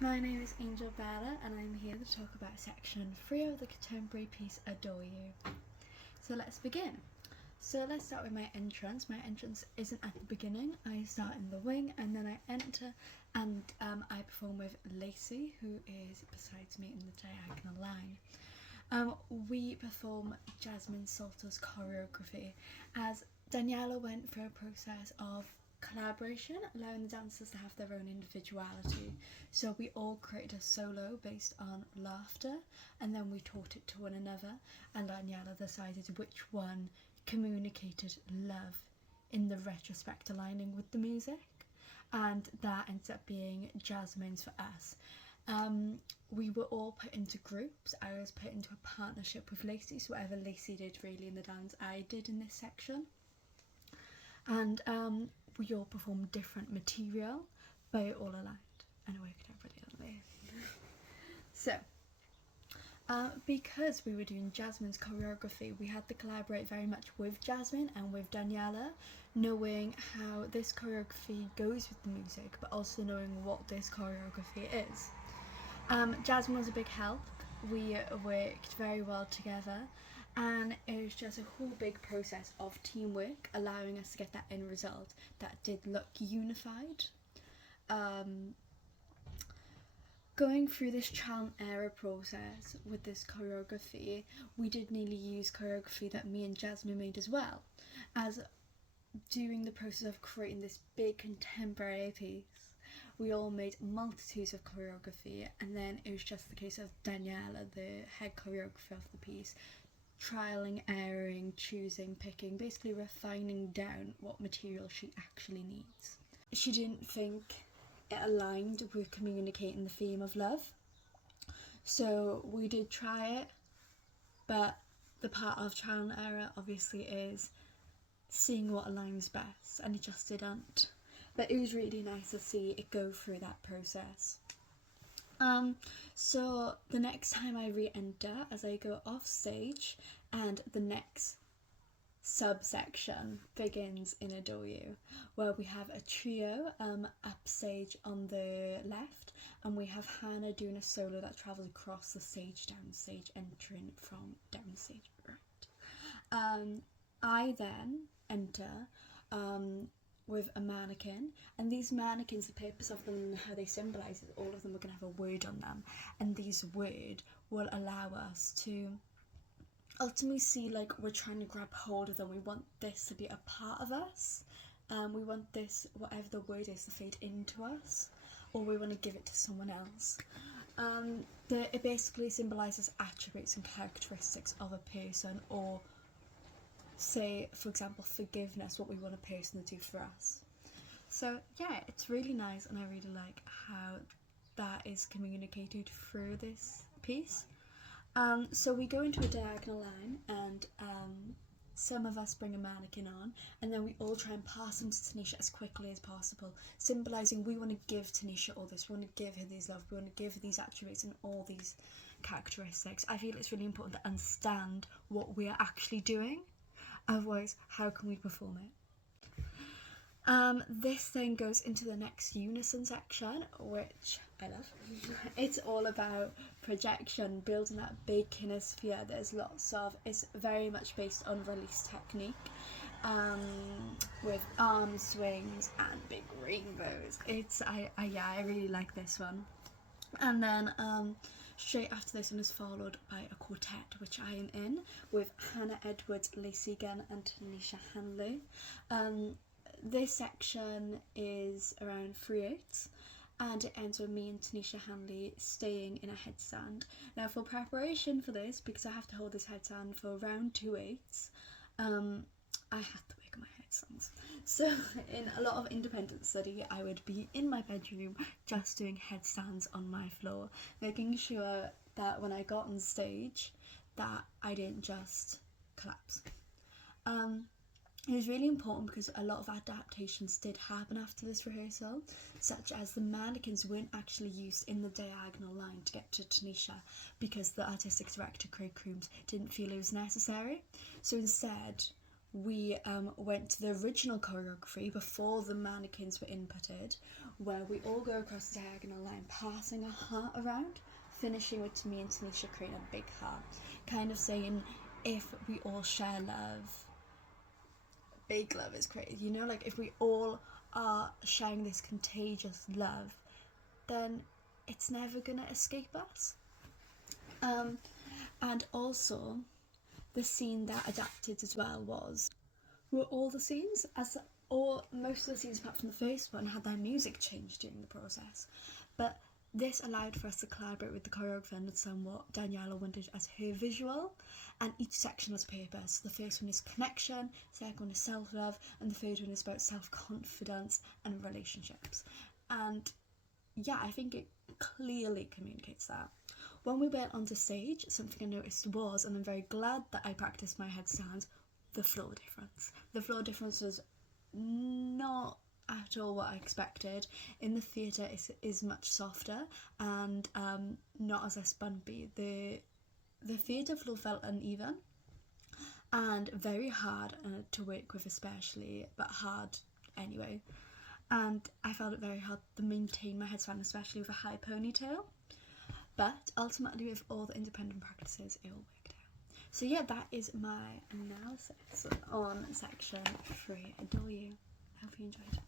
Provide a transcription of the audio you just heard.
My name is Angel Bella and I'm here to talk about section 3 of the contemporary piece Adore You. So let's begin. So let's start with my entrance. My entrance isn't at the beginning. I start in the wing and then I enter and I perform with Lacey, who is besides me in the diagonal line. We perform Jasmine Salter's choreography as Daniela went through a process of collaboration, allowing the dancers to have their own individuality. So we all created a solo based on laughter and then we taught it to one another, and Daniela decided which one communicated love in the retrospect aligning with the music, and that ends up being Jasmine's for us. We were all put into groups. I was put into a partnership with Lacey, so whatever Lacey did really in the dance, I did in this section. And we all performed different material, but it all aligned and it worked out brilliantly. So, because we were doing Jasmine's choreography, we had to collaborate very much with Jasmine and with Daniela, knowing how this choreography goes with the music, but also knowing what this choreography is. Jasmine was a big help. We worked very well together, and it was just a whole big process of teamwork, allowing us to get that end result that did look unified. Going through this trial and error process with this choreography, we did nearly use choreography that me and Jasmine made as well, as during the process of creating this big contemporary piece, we all made multitudes of choreography, and then it was just the case of Daniela, the head choreographer of the piece, trialing, erroring, choosing, picking, basically refining down what material she actually needs. She didn't think it aligned with communicating the theme of love, so we did try it, but the part of trial and error obviously is seeing what aligns best, and it just didn't. But it was really nice to see it go through that process. So the next time I re-enter, as I go off stage, and the next subsection begins in Adore You, where we have a trio upstage on the left, and we have Hannah doing a solo that travels across the stage, downstage, entering from downstage right. I then enter with a mannequin, and these mannequins, the purpose of them and how they symbolise is all of them are going to have a word on them, and these word will allow us to ultimately see like we're trying to grab hold of them. We want this to be a part of us. We want this, whatever the word is, to fade into us, or we want to give it to someone else. It basically symbolises attributes and characteristics of a person, or say, for example, forgiveness, what we want a person to do for us. So yeah, it's really nice, and I really like how that is communicated through this piece. So we go into a diagonal line, and some of us bring a mannequin on, and then we all try and pass them to Tanisha as quickly as possible, symbolising we want to give Tanisha all this, we want to give her these love, we want to give her these attributes and all these characteristics. I feel it's really important to understand what we are actually doing, otherwise how can we perform it? This then goes into the next unison section, which I love. It's all about projection, building that big kinesphere. There's lots of, it's very much based on release technique, with arm swings and big rainbows. I really like this one. And then straight after this one is followed by a quartet, which I am in, with Hannah Edwards, Lacey Gunn and Tanisha Hanley. This section is around 3/8, and it ends with me and Tanisha Hanley staying in a headstand. Now, for preparation for this, because I have to hold this headstand for around 2/8, I had to make my headstands. So in a lot of independent study, I would be in my bedroom just doing headstands on my floor, making sure that when I got on stage that I didn't just collapse. It was really important because a lot of adaptations did happen after this rehearsal, such as the mannequins weren't actually used in the diagonal line to get to Tanisha because the artistic director, Craig Coombs, didn't feel it was necessary. So instead, we went to the original choreography before the mannequins were inputted, where we all go across the diagonal line, passing a heart around, finishing with me and Tanisha creating a big heart, kind of saying, if we all share love, big love is created. You know, like if we all are sharing this contagious love, then it's never gonna escape us. And also, the scene that adapted as well were all the scenes, as or most of the scenes apart from the first one had their music changed during the process, but this allowed for us to collaborate with the choreographer and understand what Daniela wanted as her visual, and each section has purpose. The first one is connection, second one is self-love, and the third one is about self-confidence and relationships. And yeah, I think it clearly communicates that. When we went onto stage, something I noticed was, and I'm very glad that I practiced my headstands, the floor difference. The floor difference was not at all what I expected. In the theatre, it is much softer and not as bumpy. The theatre floor felt uneven and very hard to work with, especially, but hard anyway. And I found it very hard to maintain my headstand, especially with a high ponytail. But ultimately, with all the independent practices, it all worked out. So yeah, that is my analysis on section 3, Adore You. I hope you enjoyed.